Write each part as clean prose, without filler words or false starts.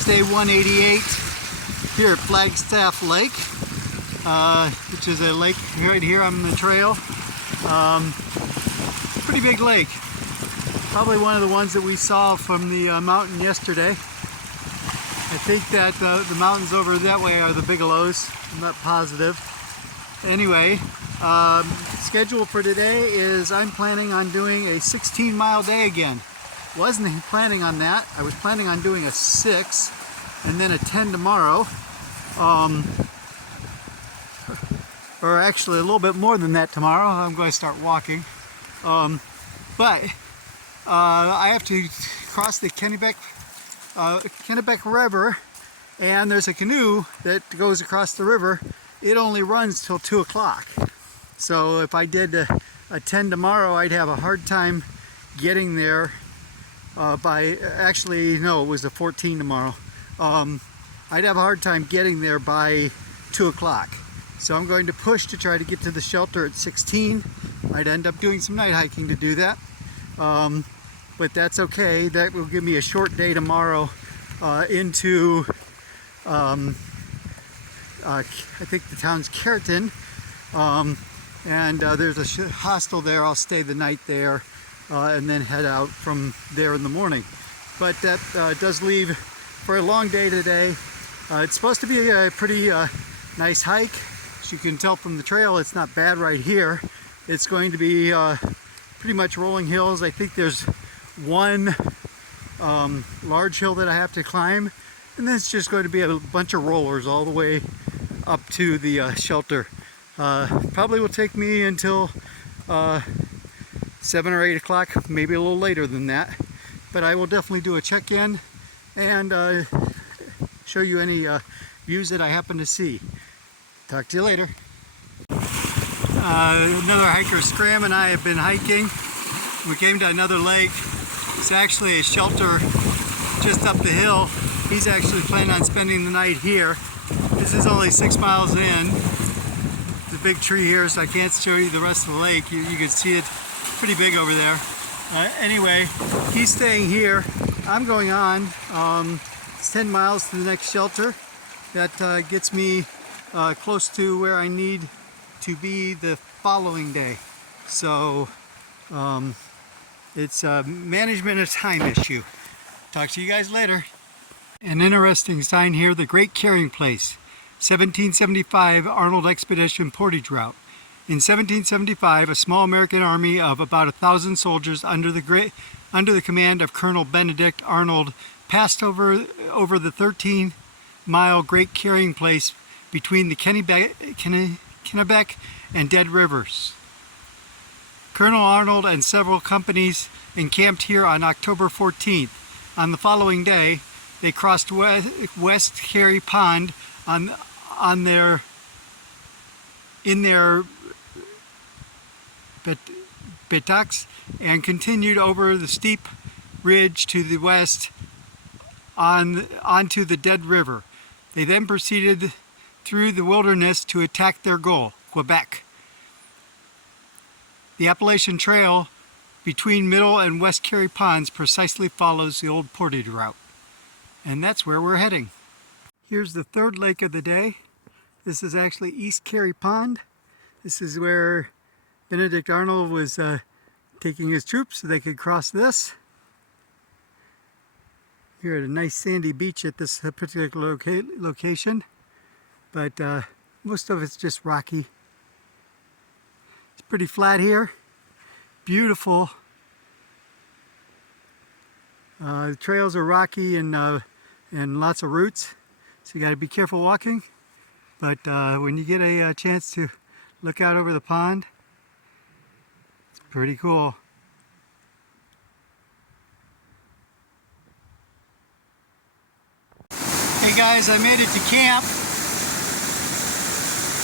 It's day 188 here at Flagstaff Lake, which is a lake right here on the trail. Pretty big lake. Probably one of the ones that we saw from the mountain yesterday. I think that the mountains over that way are the Bigelows. I'm not positive. Anyway, schedule for today is I'm planning on doing a 16-mile day again. Wasn't planning on that. I was planning on doing a 6 and then a 10 tomorrow. Or actually a little bit more than that tomorrow. I'm going to start walking. But I have to cross the Kennebec River, and there's a canoe that goes across the river. It only runs till 2 o'clock. So if I did a 10 tomorrow, I'd have a hard time getting there actually, no, it was a 14 tomorrow. I'd have a hard time getting there by 2 o'clock. So I'm going to push to try to get to the shelter at 16. I'd end up doing some night hiking to do that. But that's okay. That will give me a short day tomorrow into, I think the town's Carrollton. And there's a hostel there. I'll stay the night there and then head out from there in the morning. But that does leave for a long day today. It's supposed to be a pretty nice hike. As you can tell from the trail, it's not bad right here. It's going to be pretty much rolling hills. I think there's one large hill that I have to climb, and then it's just going to be a bunch of rollers all the way up to the shelter. Probably will take me until 7 or 8 o'clock, maybe a little later than that. But I will definitely do a check-in and show you any views that I happen to see. Talk to you later. Another hiker, Scram, and I have been hiking. We came to another lake. It's actually a shelter just up the hill. He's actually planning on spending the night here. This is only 6 miles in. There's a big tree here, so I can't show you the rest of the lake. You can see it pretty big over there. Anyway, he's staying here. I'm going on. It's 10 miles to the next shelter. That gets me close to where I need to be the following day. So it's a management of time issue. Talk to you guys later. An interesting sign here, the Great Carrying Place, 1775 Arnold Expedition Portage Route. In 1775, a small American army of about 1,000 soldiers under the command of Colonel Benedict Arnold passed over the 13-mile Great Carrying Place between the Kennebec and Dead Rivers. Colonel Arnold and several companies encamped here on October 14th. On the following day, they crossed West Carey Pond in their buttocks and continued over the steep ridge to the west onto the Dead River. They then proceeded through the wilderness to attack their goal, Quebec. The Appalachian Trail between Middle and West Carey Ponds precisely follows the old portage route. And that's where we're heading. Here's the third lake of the day. This is actually East Carey Pond. This is where Benedict Arnold was taking his troops so they could cross this. Here at a nice sandy beach at this particular location. But most of it's just rocky. It's pretty flat here. Beautiful. The trails are rocky and lots of roots, so you got to be careful walking. But when you get a chance to look out over the pond, it's pretty cool. Hey guys, I made it to camp.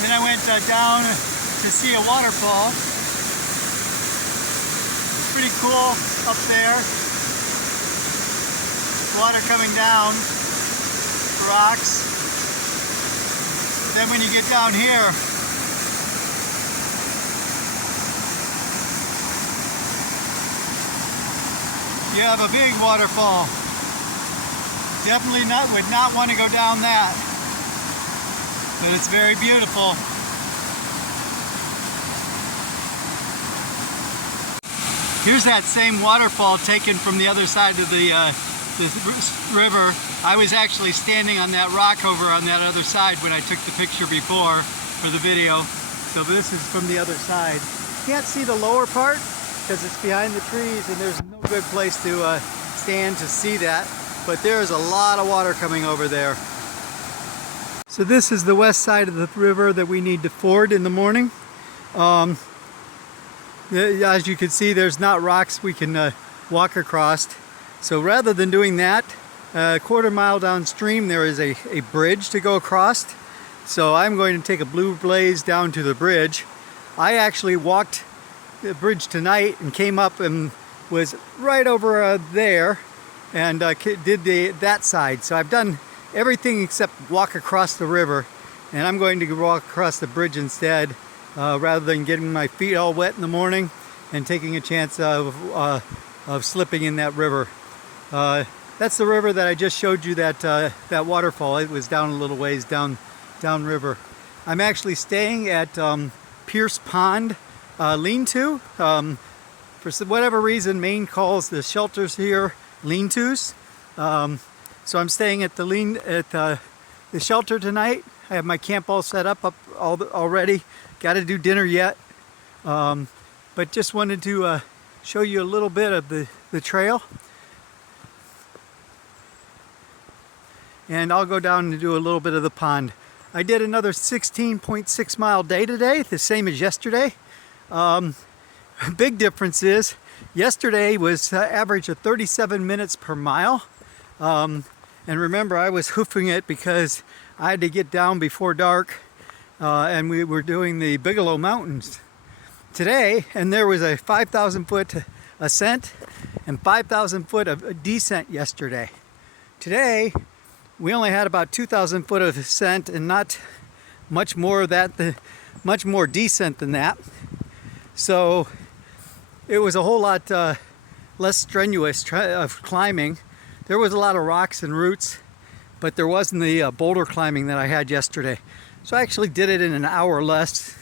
Then I went down to see a waterfall. It's pretty cool up there. Water coming down, rocks. Then when you get down here, you have a big waterfall. Definitely would not want to go down that. But it's very beautiful. Here's that same waterfall taken from the other side of the river. I was actually standing on that rock over on that other side when I took the picture before for the video. So this is from the other side. Can't see the lower part because it's behind the trees and there's no good place to stand to see that. But there's a lot of water coming over there. So this is the west side of the river that we need to ford in the morning. As you can see, there's not rocks we can walk across. So rather than doing that, a quarter mile downstream there is a bridge to go across. So I'm going to take a blue blaze down to the bridge. I actually walked the bridge tonight and came up and was right over there and did that side. So I've done everything except walk across the river, and I'm going to walk across the bridge instead rather than getting my feet all wet in the morning and taking a chance of slipping in that river. That's the river that I just showed you, that waterfall. It was down a little ways downriver. I'm actually staying at Pierce Pond lean-to. For whatever reason, Maine calls the shelters here lean-tos. So I'm staying at the shelter tonight. I have my camp all set up already. Got to do dinner yet, but just wanted to show you a little bit of the trail. And I'll go down and do a little bit of the pond. I did another 16.6 mile day today, the same as yesterday. Big difference is yesterday was average of 37 minutes per mile. And remember, I was hoofing it because I had to get down before dark, and we were doing the Bigelow Mountains today, and there was a 5,000 foot ascent and 5,000 foot of descent yesterday. Today, we only had about 2,000 foot of ascent and not much more much more descent than that. So it was a whole lot less strenuous of climbing. There was a lot of rocks and roots, but there wasn't the boulder climbing that I had yesterday. So I actually did it in an hour less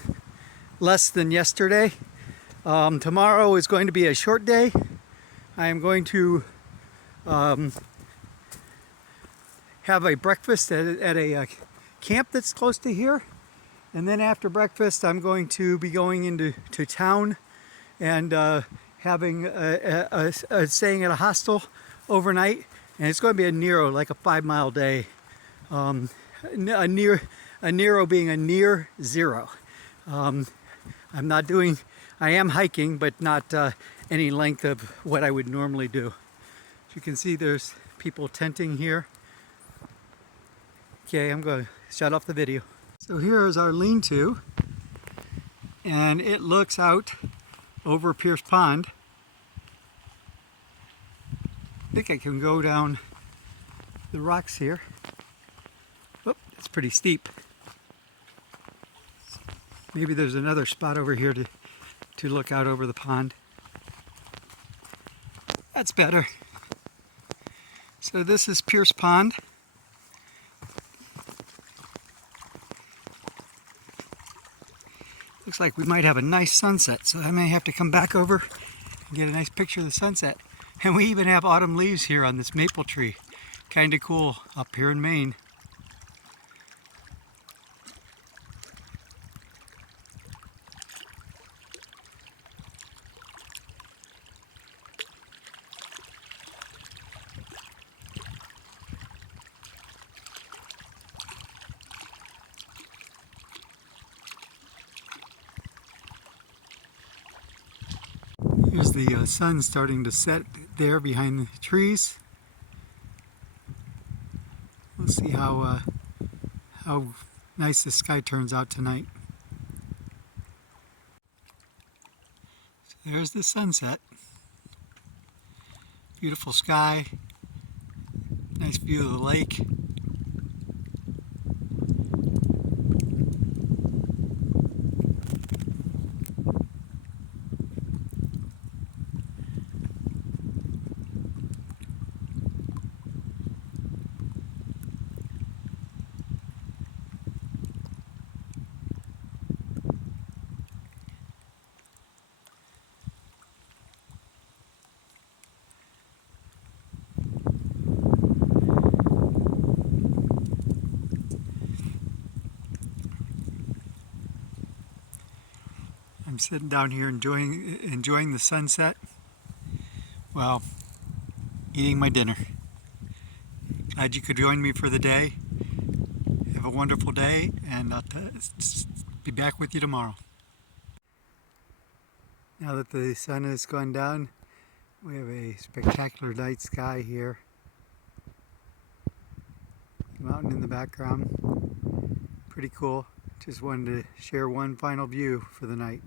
than yesterday. Tomorrow is going to be a short day. I am going to have a breakfast at a camp that's close to here. And then after breakfast, I'm going to be going into town and having staying at a hostel overnight. And it's going to be a Nero, like a 5 mile day. A Nero being a near zero. I am hiking, but not any length of what I would normally do. As you can see, there's people tenting here. Okay, I'm going to shut off the video. So here is our lean-to, and it looks out over Pierce Pond. I think I can go down the rocks here. Oh, it's pretty steep. Maybe there's another spot over here to look out over the pond. That's better. So this is Pierce Pond. Looks like we might have a nice sunset, so I may have to come back over and get a nice picture of the sunset. And we even have autumn leaves here on this maple tree. Kind of cool up here in Maine. Here's the sun starting to set there behind the trees. We'll see how nice the sky turns out tonight. So there's the sunset. Beautiful sky. Nice view of the lake. I'm sitting down here enjoying the sunset while eating my dinner. Glad you could join me for the day. Have a wonderful day, and I'll be back with you tomorrow. Now that the sun has gone down, we have a spectacular night sky here. Mountain in the background. Pretty cool. Just wanted to share one final view for the night.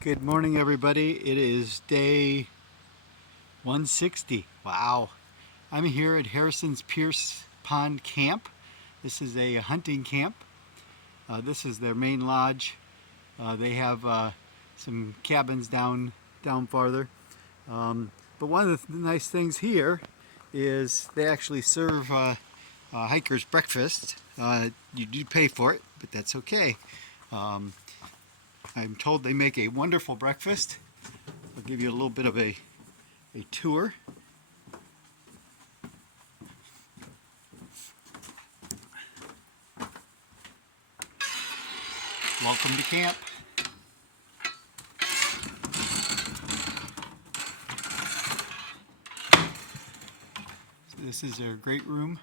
Good morning, everybody. It is day 160. Wow. I'm here at Harrison's Pierce Pond Camp. This is a hunting camp. This is their main lodge. They have some cabins down farther. But one of the nice things here is they actually serve hikers breakfast. You do pay for it, but that's okay. I'm told they make a wonderful breakfast. I'll give you a little bit of a tour. Welcome to camp. So this is their great room.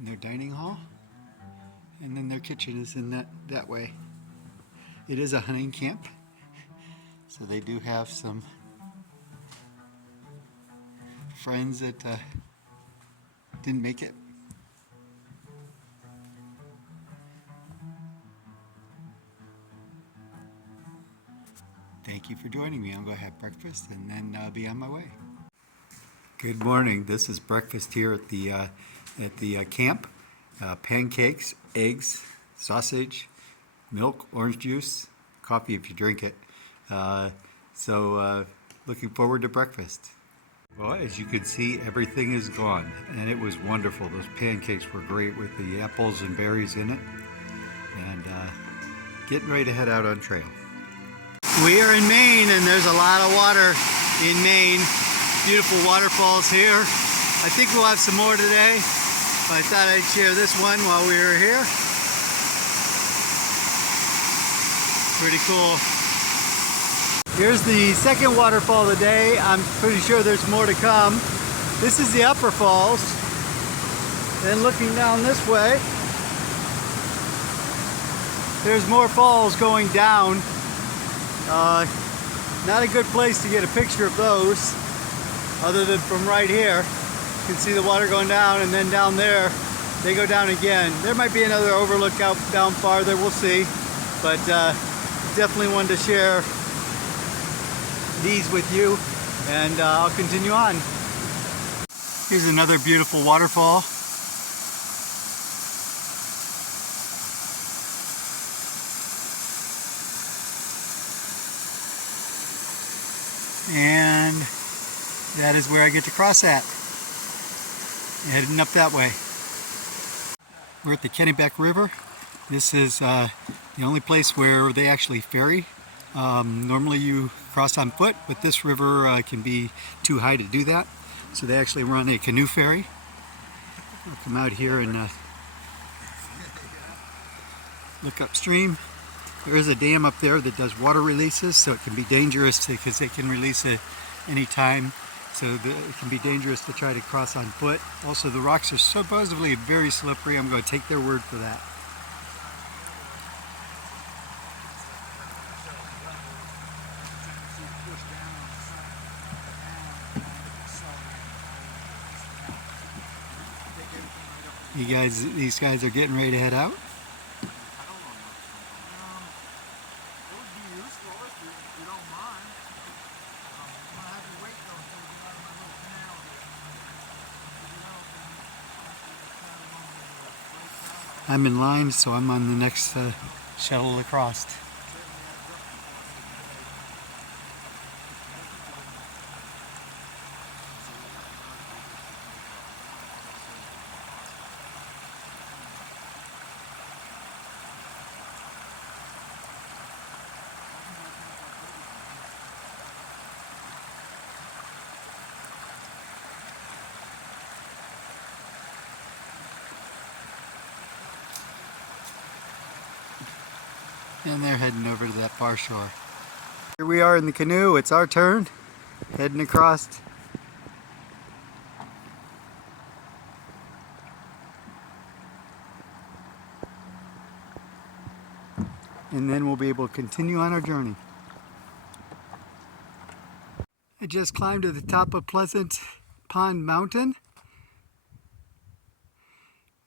Their dining hall, and then their kitchen is in that way. It is a hunting camp, so they do have some friends that didn't make it. Thank you for joining me. I'm going to have breakfast and then be on my way. Good morning. This is breakfast here at the camp. Pancakes, eggs, sausage, milk, orange juice, coffee if you drink it. Looking forward to breakfast. Well, as you can see, everything is gone, and it was wonderful. Those pancakes were great with the apples and berries in it. And getting ready to head out on trail. We are in Maine, and there's a lot of water in Maine. Beautiful waterfalls here. I think we'll have some more today. I thought I'd share this one while we were here. Pretty cool. Here's the second waterfall of the day. I'm pretty sure there's more to come. This is the upper falls. Then looking down this way, there's more falls going down. Not a good place to get a picture of those, other than from right here. You can see the water going down, and then down there they go down again. There might be another overlook out down farther, we'll see. But definitely wanted to share these with you, and I'll continue on. Here's another beautiful waterfall. And that is where I get to cross at. Heading up that way. We're at the Kennebec River. This is the only place where they actually ferry. Normally you cross on foot, but this river can be too high to do that. So they actually run a canoe ferry. I'll come out here and look upstream. There is a dam up there that does water releases, so it can be dangerous because they can release it any time. So it can be dangerous to try to cross on foot. Also, the rocks are supposedly very slippery. I'm going to take their word for that. These guys are getting ready to head out. I'm in line, so I'm on the next shuttle across. And they're heading over to that far shore. Here we are in the canoe. It's our turn, heading across. And then we'll be able to continue on our journey. I just climbed to the top of Pleasant Pond Mountain.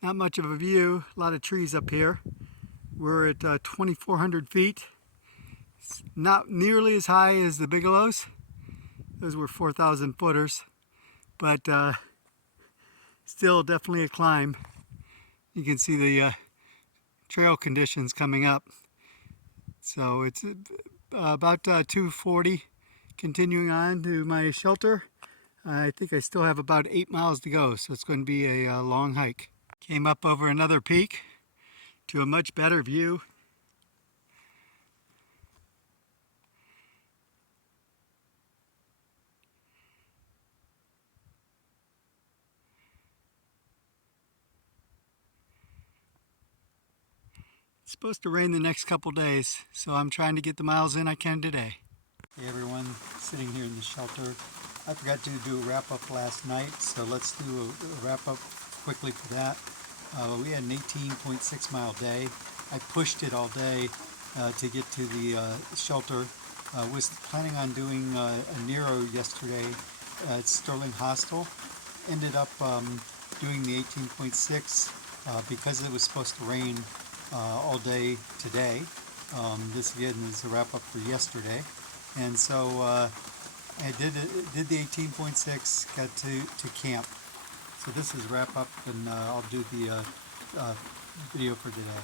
Not much of a view, a lot of trees up here. We're at 2,400 feet. It's not nearly as high as the Bigelows. Those were 4,000 footers, but still definitely a climb. You can see the trail conditions coming up. So it's about 240, continuing on to my shelter. I think I still have about 8 miles to go, so it's going to be a long hike. Came up over another peak to a much better view. It's supposed to rain the next couple days, so I'm trying to get the miles in I can today. Hey everyone, sitting here in the shelter. I forgot to do a wrap-up last night, so let's do a wrap-up quickly for that. We had an 18.6 mile day. I pushed it all day to get to the shelter. Was planning on doing a Nero yesterday at Sterling Hostel. Ended up doing the 18.6 because it was supposed to rain all day today. This again is a wrap-up for yesterday. And so I did the 18.6, got to camp. So this is wrap up, and I'll do the video for today.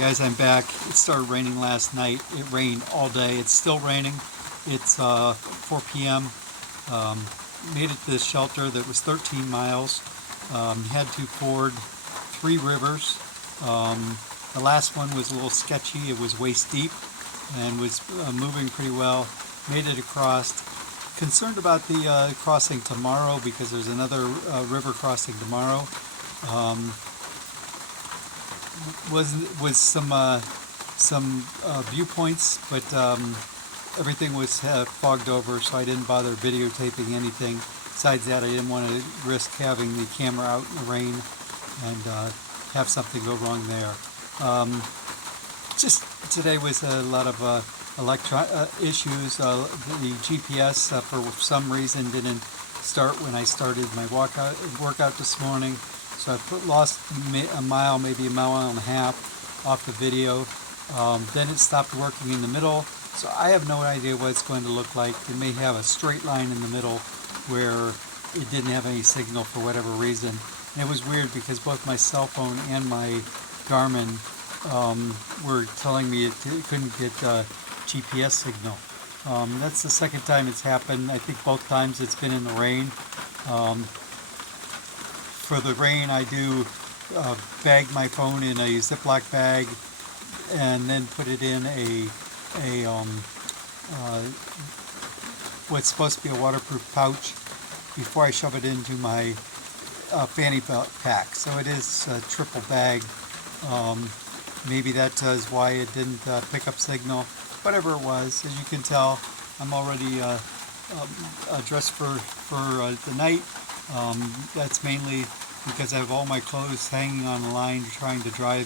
Guys, I'm back. It started raining last night. It rained all day. It's still raining. It's 4 p.m. Made it to this shelter that was 13 miles. Had to ford 3 rivers. The last one was a little sketchy. It was waist deep and was moving pretty well. Made it across. Concerned about the crossing tomorrow because there's another river crossing tomorrow. Was some viewpoints, but everything was fogged over, so I didn't bother videotaping anything. Besides that, I didn't want to risk having the camera out in the rain and have something go wrong there. Just today was a lot of issues. The GPS for some reason didn't start when I started my workout this morning. So I lost a mile, maybe a mile and a half off the video. Then it stopped working in the middle. So I have no idea what it's going to look like. It may have a straight line in the middle where it didn't have any signal for whatever reason. And it was weird because both my cell phone and my Garmin were telling me it couldn't get GPS signal. That's the second time it's happened. I think both times it's been in the rain. For the rain, I do bag my phone in a Ziploc bag and then put it in a what's supposed to be a waterproof pouch before I shove it into my fanny pack. So it is a triple bag. Maybe that is why it didn't pick up signal. Whatever it was, as you can tell, I'm already dress for the night. That's mainly because I have all my clothes hanging on the line, trying to dry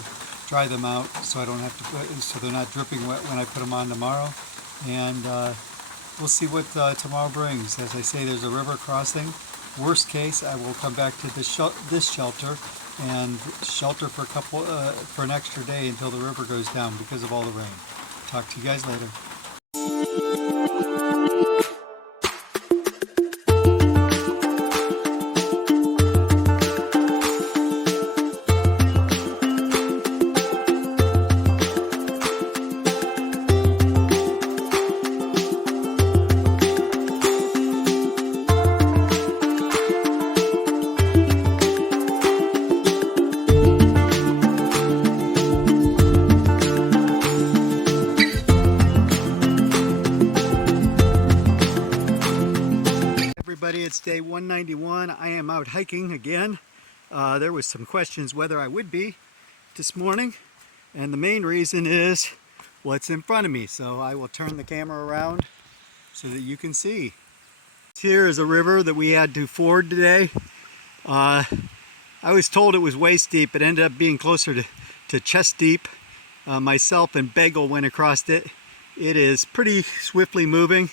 them out, so I don't have to so they're not dripping wet when I put them on tomorrow. And we'll see what tomorrow brings. As I say, there's a river crossing. Worst case, I will come back to this shelter and shelter for an extra day until the river goes down because of all the rain. Talk to you guys later. Everybody, it's day 191. I am out hiking again. There was some questions whether I would be this morning, and the main reason is what's in front of me. So I will turn the camera around so that you can see. Here is a river that we had to ford today. I was told it was waist deep. It ended up being closer to chest deep. Myself and Bagel went across it. It is pretty swiftly moving.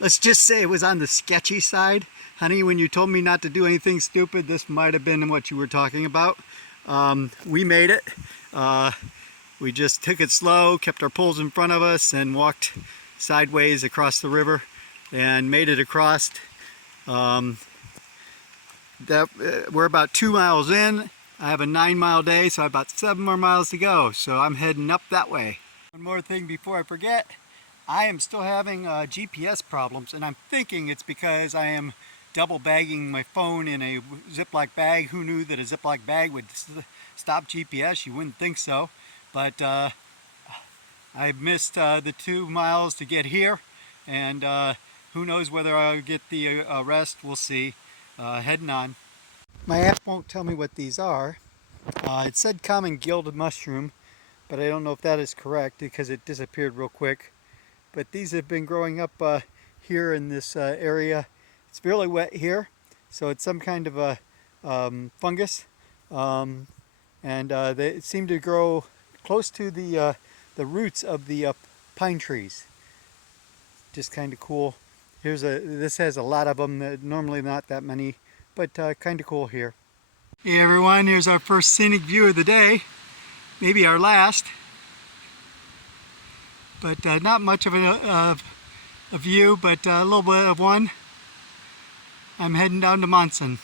Let's just say it was on the sketchy side. Honey, when you told me not to do anything stupid, this might have been what you were talking about. We made it. We just took it slow, kept our poles in front of us, and walked sideways across the river and made it across. We're about 2 miles in. I have a 9-mile day, so I have about 7 more miles to go. So I'm heading up that way. One more thing before I forget. I am still having GPS problems, and I'm thinking it's because I am double bagging my phone in a Ziploc bag. Who knew that a Ziploc bag would stop GPS? You wouldn't think so. But I missed the 2 miles to get here, and who knows whether I'll get the rest. We'll see. Heading on. My app won't tell me what these are. It said common gilded mushroom, but I don't know if that is correct because it disappeared real quick. But these have been growing up here in this area. It's fairly wet here, so it's some kind of a fungus, and they seem to grow close to the roots of the pine trees. Just kind of cool. This has a lot of them. Normally not that many, but kind of cool here. Hey everyone, here's our first scenic view of the day, maybe our last. But not much of a view, but a little bit of one. I'm heading down to Monson.